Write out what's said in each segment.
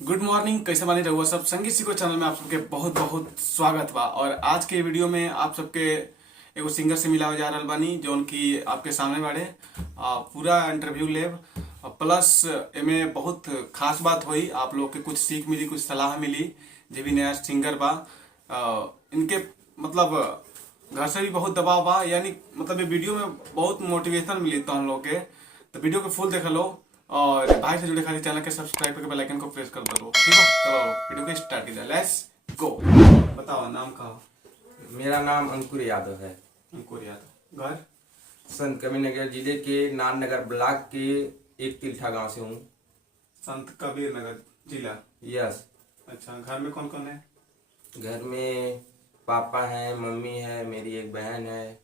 Good morning, कैसे बानी रहुआ सब। संगीत सीखो चैनल में आप सबके बहुत बहुत स्वागत बा। और आज के वीडियो में आप सबके एगो सिंगर से मिलावे जा रहल बानी जो उनकी आपके सामने बाड़े। पूरा इंटरव्यू लेब प्लस एमे बहुत खास बात हुई, आप लोग के कुछ सीख मिली, कुछ सलाह मिली। जे भी नया सिंगर बा इनके मतलब घर से भी बहुत दबाव बा, यानी मतलब ये वीडियो में बहुत मोटिवेशन मिली तो हम लोग के। तो वीडियो को फुल देख लो और भाई से जुड़े खाली चैनल के सब्सक्राइब करके बेल आइकन को प्रेस कर दो। ठीक है, चलो वीडियो को स्टार्ट कीजिए। Let's go. बताओ नाम का हो? मेरा नाम अंकुर यादव है। अंकुर यादव। घर? संत कबीरनगर जिले के नाननगर ब्लॉक के एक तिलठा गांव से हूँ। संत कबीर नगर जिला? यस। अच्छा, घर में कौन कौन है? घर में पापा है, मम्मी है, मेरी एक बहन है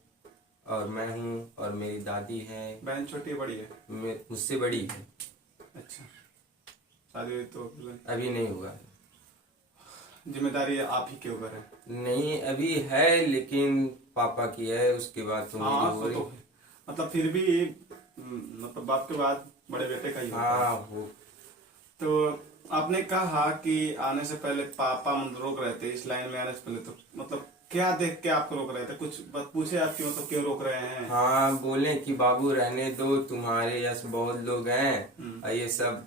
और मैं हूँ और मेरी दादी है। बहन छोटी है बड़ी है? मुझसे बड़ी है। अच्छा, शादी तो अभी नहीं हुआ। जिम्मेदारी आप ही के ऊपर है? नहीं, अभी है लेकिन पापा की है, उसके बाद तो मेरी हो रही। तो मतलब फिर भी मतलब बाप के बाद बड़े बेटे का ही होता है। हाँ हो। तो आपने कहा कि आने से पहले पापा रोक रहे थे इस लाइन में आने से पहले, तो मतलब क्या देख के आपको रोक रहे थे? कुछ बात पूछे आपकी, मतलब क्यों रोक रहे हैं? हाँ, बोले कि बाबू रहने दो, तुम्हारे यस बहुत लोग हैं और ये सब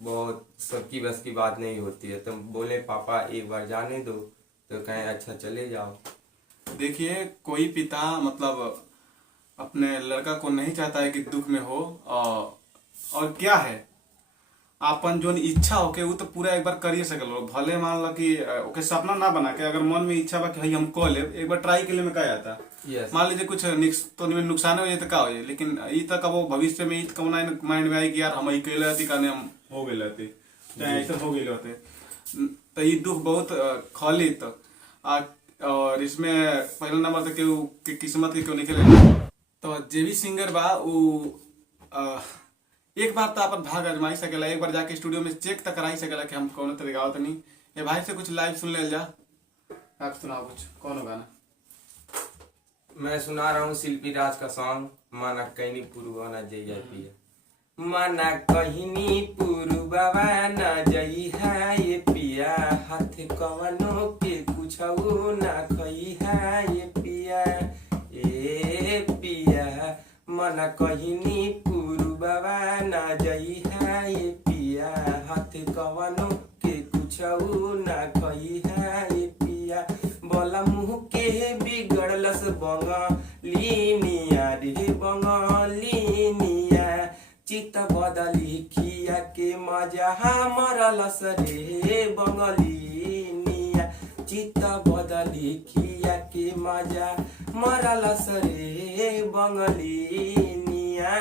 बहुत सबकी बस की बात नहीं होती है। तो बोले पापा एक बार जाने दो, तो कहें अच्छा चले जाओ। देखिए, कोई पिता मतलब अपने लड़का को नहीं चाहता है कि दुख में हो। और क्या है, आपन जो इच्छा होके वो तो पूरा एक बार करिए सकल हो। भले मान लो कि ओके सपना ना बना के, अगर मन में इच्छा बा कि भाई हम कह ले, एक बार ट्राई के लिए में क्या आता। यस। मान लीजिए कुछ तो नुकसान हो जाए तो क्या हो जाए, लेकिन ई तक वो भविष्य में इत कौन माइंड में आई कि यार हम ही कहले रहती कहने हम हो गए रहते, चाहे ऐसा हो गए रहते। तो ये दुख बहुत खली तो और इसमें पहला नंबर तो केहू के किस्मत के क्यों नहीं खेले। तो जे भी सिंगर बा वो एक बार तो अपन भाग आजमाई सकेला, एक बार जाके स्टूडियो में चेक तक कराई सकेला कि हम कौन तरीका गावत नहीं। ये भाई से कुछ लाइव सुन ले जा। आप सुनाओ कुछ, कौन गाना? मैं सुना रहा हूँ शिल्पी राज का सॉन्ग माना कहनी पुरुबा न जइया पिया। माना कहनी पुरुबा न जई है ये पिया, हाथ कवनो के कुछ न खई है ये पिया। ए पिया माना कहनी पुरुबा न जई है ये पिया, हाथ कवनो के कुछ न खई है ये पिया। बोला मुँह के बिगड़लस बंगालिनिया रे बंगालिनिया, चित बदली खिया के मजा मरलस रे बंगालिनिया, चित बदली खिया के मजा मरलस रे बंगालिनिया।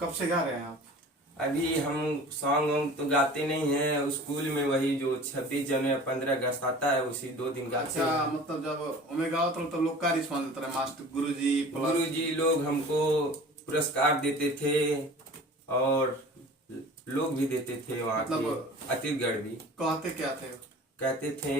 कब से गा रहे हैं आप? अभी हम सॉन्ग तो गाते नहीं हैं, स्कूल में वही जो 26 जनवरी 15 अगस्त आता है उसी 2 दिन गाते अच्छा, हैं। मतलब जब ओमे गाओ तो लोग का रिस्पॉन्स देते रहे? मास्टर गुरुजी लोग हमको पुरस्कार देते थे और लोग भी देते थे वहाँ मतलब के अतिथगढ़ भी। कहते क्या थे? कहते थे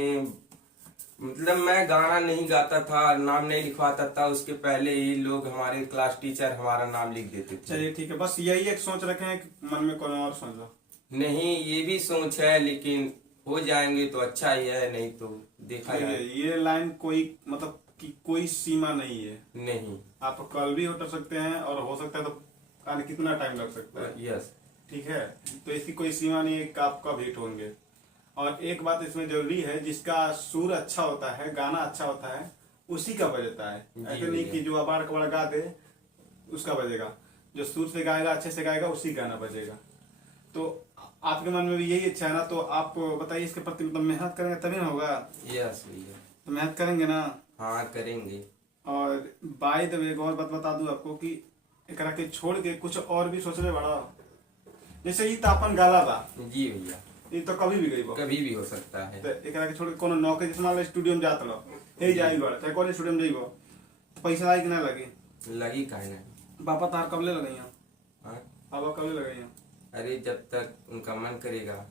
मतलब मैं गाना नहीं गाता था, नाम नहीं लिखवाता था, उसके पहले ही लोग हमारे क्लास टीचर हमारा नाम लिख देते थे। चलिए ठीक है, बस यही एक सोच रखे हैं कि मन में कोई और सोच लो? नहीं, ये भी सोच है लेकिन हो जाएंगे तो अच्छा ही है, नहीं तो देखा जाए। ये लाइन कोई मतलब कि कोई सीमा नहीं है। नहीं, आप कल भी उतर सकते हैं और हो सकता है तो आने कितना टाइम लग सकता है। यस। ठीक है, तो इसकी कोई सीमा नहीं है कि आप कब हिट होंगे। और एक बात इसमें जरूरी है, जिसका सुर अच्छा होता है, गाना अच्छा होता है, उसी का बजता है। ऐसे नहीं कि जो अबाड़ कबाड़ गा दे उसका बजेगा, जो सुर से गाएगा, अच्छे से गाएगा, उसी गाना बजेगा। तो आपके मन में भी यही इच्छा है ना, तो आप बताइए इसके प्रति मतलब मेहनत करेंगे तभी ना होगा। यस भैया। तो मेहनत करेंगे ना? हाँ करेंगे। और बाय द वे एक और बात बता दूं आपको कि एकरा के छोड़ के कुछ और भी सोचने बड़ा, जैसे ये तापन गाला बा। जी भैया। ये तो कभी भी गई बा, कभी भी हो सकता है। तो एकरा के छोड़ के कोनो नौकरी, जैसे मान लो स्टूडियो में जात रहो, हे जाई बड़ चाहे कॉलेज स्टूडियो में जाइबो, तो पैसा आई कि ना लगी? लगी काहे ना। पापा तार कब ले लगई? हाँ? पापा कब ले लगई? अरे जब तक उनका मन करेगा।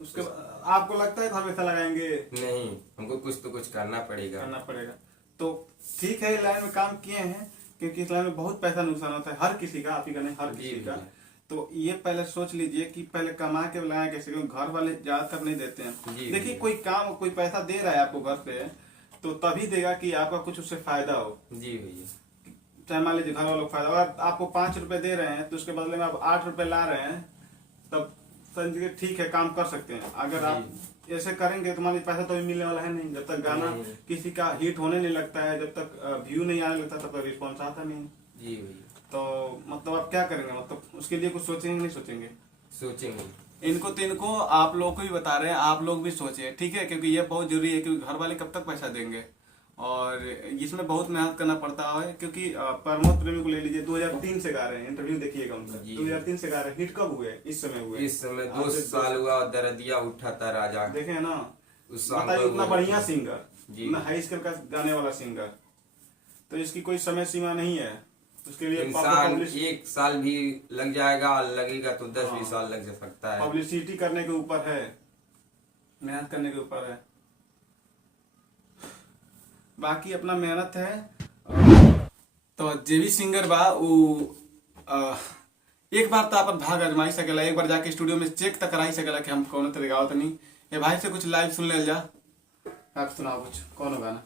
उसके आपको लगता है कि हमेशा लगाएंगे? नहीं, हमको कुछ तो कुछ करना करना पड़ेगा। तो ठीक है, लाइन में काम किए हैं क्योंकि इस लाइन में बहुत पैसा नुकसान होता है हर किसी का, आप ही का नहीं, हर किसी का। तो ये पहले सोच लीजिए कि पहले कमा के लाया कैसे, क्योंकि घर वाले ज्यादातर नहीं देते हैं। जी देखिए भैया। कोई काम, कोई पैसा दे रहा है आपको घर पे, तो तभी देगा कि आपका कुछ उससे फायदा हो। जी भैया। चाहे मान लीजिए घर वालों को फायदा, अगर आपको 5 रुपए दे रहे हैं तो उसके बदले में आप 8 रुपए ला रहे हैं, तब समझिए ठीक है, काम कर सकते हैं। अगर आप ऐसे करेंगे तो मान लीजिए पैसा तो अभी मिलने वाला है नहीं, जब तक गाना नहीं। किसी का हिट होने नहीं लगता है, जब तक व्यू नहीं आने लगता, तब तक रिस्पॉन्स आता नहीं। जी भैया। तो मतलब आप क्या करेंगे, मतलब उसके लिए कुछ सोचेंगे नहीं सोचेंगे? सोचेंगे। इनको आप लोग को भी बता रहे हैं, आप लोग भी सोचिए, ठीक है, क्योंकि ये बहुत जरूरी है, क्योंकि घर वाले कब तक पैसा देंगे और इसमें बहुत मेहनत करना पड़ता है। क्योंकि प्रमोद प्रेमी को ले लीजिए, 2003 से गा रहे हैं, इंटरव्यू देखिएगा उनका, जी। 2003 से गा रहे हैं। हिट कब हुए? इस समय हुए। इस समय 2 साल हुआ और दर्दिया उठा था राजा। देखे ना, उस song बताइए, पर उतना वो- बढ़िया सिंगर, जी। उतना हाई स्केल का गाने वाला सिंगर, तो इसकी कोई समय सीमा नहीं है। उसके लिए इंसान 1 साल भी लग जाएगा, लगेगा तो 10-20 साल लग जा सकता है। पब्लिसिटी करने के ऊपर है, मेहनत करने के ऊपर है, बाकी अपना मेहनत है। तो जे भी सिंगर बा उ एक बार तो अपन भाग आजमाई सकेला, एक बार जाके स्टूडियो में चेक तक कराई सकेला कि हम कौन तरह गावत नहीं। ये भाई से कुछ लाइव सुन ले जा, आप सुनाओ कुछ, कौन गाना?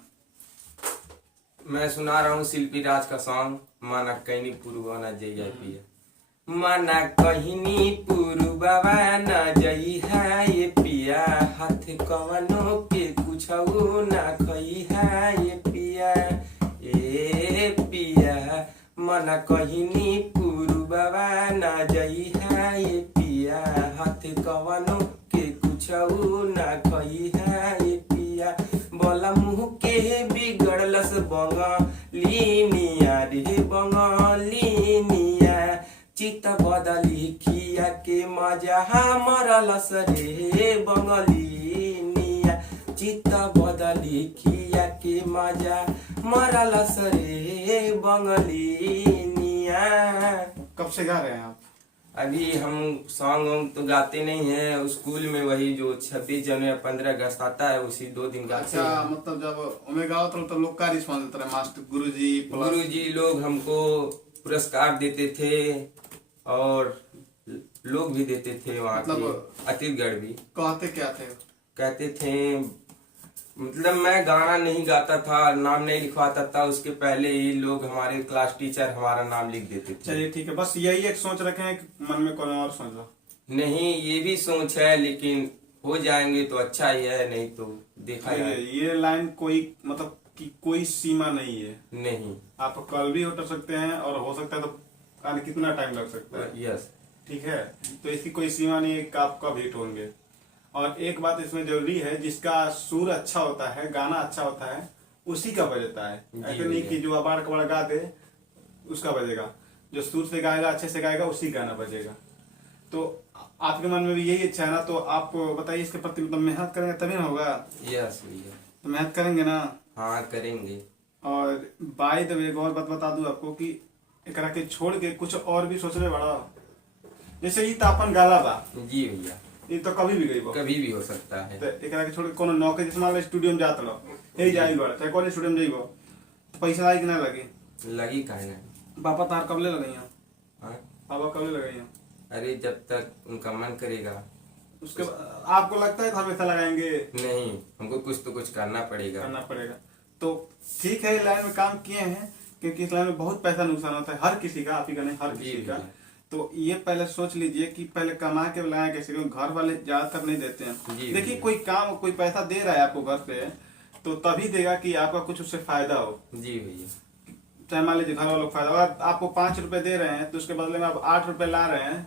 मैं सुना रहा हूँ शिल्पी राज का सॉन्ग माना कहनी पुरवाना जइया पिया। माना कहनी पुरवावा न जई है ये पिया, हाथ कवनो के कुछ ना खई है ये पिया। ए पिया माना कहनी पुरवावा न जई है ये पिया, हाथ कवनो के कुछ ना खई है ये पिया। बोला मुँह के बिगड़लस बंगालिनिया रे बंगालिनिया, चित बदली खिया के मजा मरलस रे बंगालिनिया, चित बदली खिया के मजा मरलस रे बंगालिनिया। कब से गा रहे हैं आप? अभी हम सॉन्ग तो गाते नहीं है, स्कूल में वही जो 26 जनवरी 15 अगस्त आता है उसी 2 दिन गाते अच्छा, हैं। मतलब जब ओमेगा होता तो लोग का रिस्पॉन्स देते रहे? मास्टर गुरुजी गुरुजी लोग हमको पुरस्कार देते थे और लोग भी देते थे वहाँ मतलब के अतिथगढ़ भी। कहते क्या थे? कहते थे मतलब मैं गाना नहीं गाता था, नाम नहीं लिखवाता था, उसके पहले ही लोग हमारे क्लास टीचर हमारा नाम लिख देते थे। चलिए ठीक है, बस यही एक सोच रखे हैं कि मन में कोई और सोच लो? नहीं, ये भी सोच है, लेकिन हो जाएंगे तो अच्छा ही है, नहीं तो देखा जाए। ये लाइन कोई मतलब कि कोई सीमा नहीं है, नहीं। आप कल भी उतर सकते हैं और हो सकता है तो आने कितना टाइम लग सकता है। यस। ठीक है, तो इसकी कोई सीमा नहीं है कि आप कब हिट होंगे। और एक बात इसमें जरूरी है, जिसका सुर अच्छा होता है, गाना अच्छा होता है, उसी का बजता है। ऐसे नहीं कि जो अबाड़ कबाड़ गा दे उसका बजेगा, जो सुर से गाएगा, अच्छे से गाएगा, उसी गाना बजेगा। तो आपके मन में भी यही इच्छा है ना, तो आप बताइए इसके प्रति मतलब मेहनत करेंगे तभी ना होगा। यस भैया। तो मेहनत करेंगे ना? हाँ करेंगे। और बाय द वे एक और बात बता दूं आपको कि एकरा के छोड़ के कुछ और भी सोचने बड़ा, जैसे ये तापन गाला बा, जी भैया। ये तो कभी भी गई बा, कभी भी हो सकता है। तो एकरा के छोड़ के कोनो नौकरी, जैसे मान लो स्टूडियो में जात लो, यही जाई बड़ा, चाहे कॉलेज स्टूडियो में जाइबो, पैसा लागी कि ना लगी? लगी काहे ना। पापा तार कब ले लगाई हैं? हाँ? पापा कब ले लगाई हैं? अरे जब तक उनका मन करेगा। उसके बाद आपको लगता है कि हमेशा लगाएंगे? नहीं, हमको कुछ तो कुछ करना पड़ेगा। करना पड़ेगा। तो ठीक है, लाइन में काम किए हैं, क्योंकि इस लाइन में बहुत पैसा नुकसान होता है हर किसी का, आप ही का नहीं, हर जी किसी का। भैया। तो ये पहले सोच लीजिए कि पहले कमा के लाया कैसे, क्योंकि घर वाले ज्यादातर नहीं देते हैं। जी देखिए भैया। कोई काम, कोई पैसा दे रहा है आपको घर पे, तो तभी देगा कि आपका कुछ उससे फायदा हो। जी भैया। चाहे मान लीजिए घर वालों को फायदा, अगर आपको 5 रुपए दे रहे हैं तो उसके बदले में आप 8 रुपए ला रहे हैं,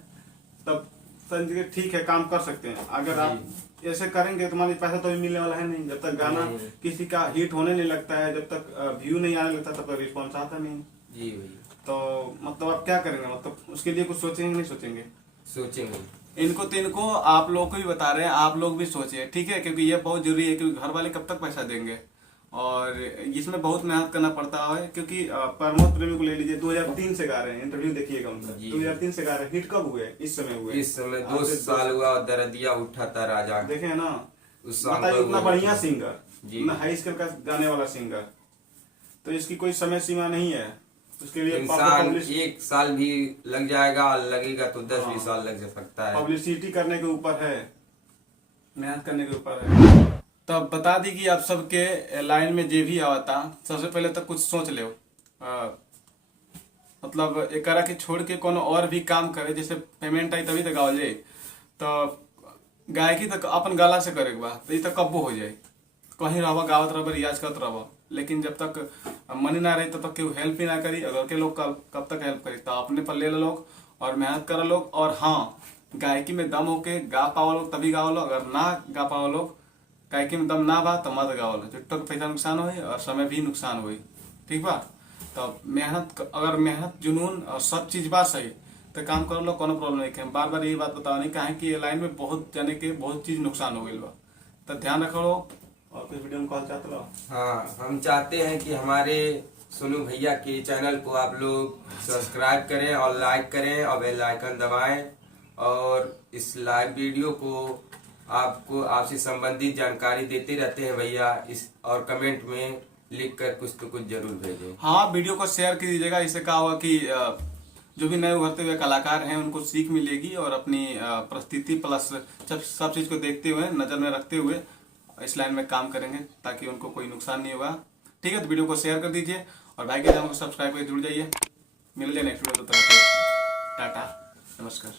तब समझिए ठीक है, काम कर सकते हैं। अगर आप ऐसे करेंगे तो मान लीजिए पैसा तो अभी मिलने वाला है नहीं, जब तक गाना नहीं। किसी का हिट होने नहीं लगता है, जब तक व्यू नहीं आने लगता, तब तक रिस्पॉन्स आता नहीं। जी भैया। तो मतलब आप क्या करेंगे, मतलब उसके लिए कुछ सोचेंगे नहीं सोचेंगे? सोचेंगे। इनको आप लोग को भी बता रहे हैं, आप लोग भी सोचिए, ठीक है, क्योंकि ये बहुत जरूरी है, क्योंकि घर वाले कब तक पैसा देंगे और इसमें बहुत मेहनत करना पड़ता है। क्योंकि प्रमोद प्रेमी को ले लीजिए, 2003 से गा रहे हैं, इंटरव्यू देखिएगा उनका, जी। 2003 से गा रहे हैं। हिट कब हुए? इस समय हुए। इस समय 2 साल हुआ और दर्दिया उठा था राजा। देखे ना, उस song बताइए, पर उतना वो- बढ़िया सिंगर, जी। उतना हाई स्केल का गाने वाला सिंगर, तो इसकी कोई समय सीमा नहीं है। उसके लिए इंसान 1 साल भी लग जाएगा, और लगेगा तो 10-20 साल लग सकता है। पब्लिसिटी करने के ऊपर है, मेहनत करने के ऊपर है। तब बता दी कि आप सबके लाइन में जे भी आवता, सबसे पहले तो कुछ सोच ले, मतलब एक के छोड़ के कोनो और भी काम करे, जैसे पेमेंट आई तभी तो गावल जाए। तो गायकी तक अपन गला से करे बा तो ये तो कब्बो हो जाए, कहीं रह गावत रह रियाज करत रह, लेकिन जब तक मनी ना रही तब तक केहू हेल्प ही ना करी। अगर के लोग कब तक हेल्प करी, तो अपने पर ले लो लोग और मेहनत करो लोग। और हाँ, गायकी में दम होके गा पाओ लोग तभी गाओ लोग, अगर ना गा पाओ लोग, गायकी में दम ना बा तो मत गाओ लोग, जुट्टो के पैसा नुकसान हो और समय भी नुकसान हो। ठीक बा, तो अगर मेहनत जुनून और सब चीज बा सही तो काम कर लो, कोनो प्रॉब्लम नहीं है। बार बार यही बात बताओ नहीं कहे कि ये लाइन में बहुत जाने के बहुत चीज नुकसान हो गई बा, तो ध्यान रखो लो। और कुछ वीडियो में कहना चाहते रहो? हाँ, हम चाहते हैं कि हमारे सोनू भैया के चैनल को आप लोग सब्सक्राइब करें और लाइक करें और बेल आइकन दबाएं, और इस लाइव वीडियो को आपको आपसे संबंधित जानकारी देते रहते हैं भैया, इस और कमेंट में लिख कर कुछ तो कुछ जरूर भेजें। हाँ, वीडियो को शेयर कर दीजिएगा, इससे क्या हुआ कि जो भी नए उभरते हुए कलाकार हैं उनको सीख मिलेगी, और अपनी परिस्थिति प्लस सब चीज को देखते हुए, नजर में रखते हुए इस लाइन में काम करेंगे, ताकि उनको कोई नुकसान नहीं होगा। ठीक है, तो वीडियो को शेयर कर दीजिए और भाई के चैनल को सब्सक्राइब करके जुड़ जाइए। मिल जाए नेक्स्ट वीडियो, तो टाटा, नमस्कार।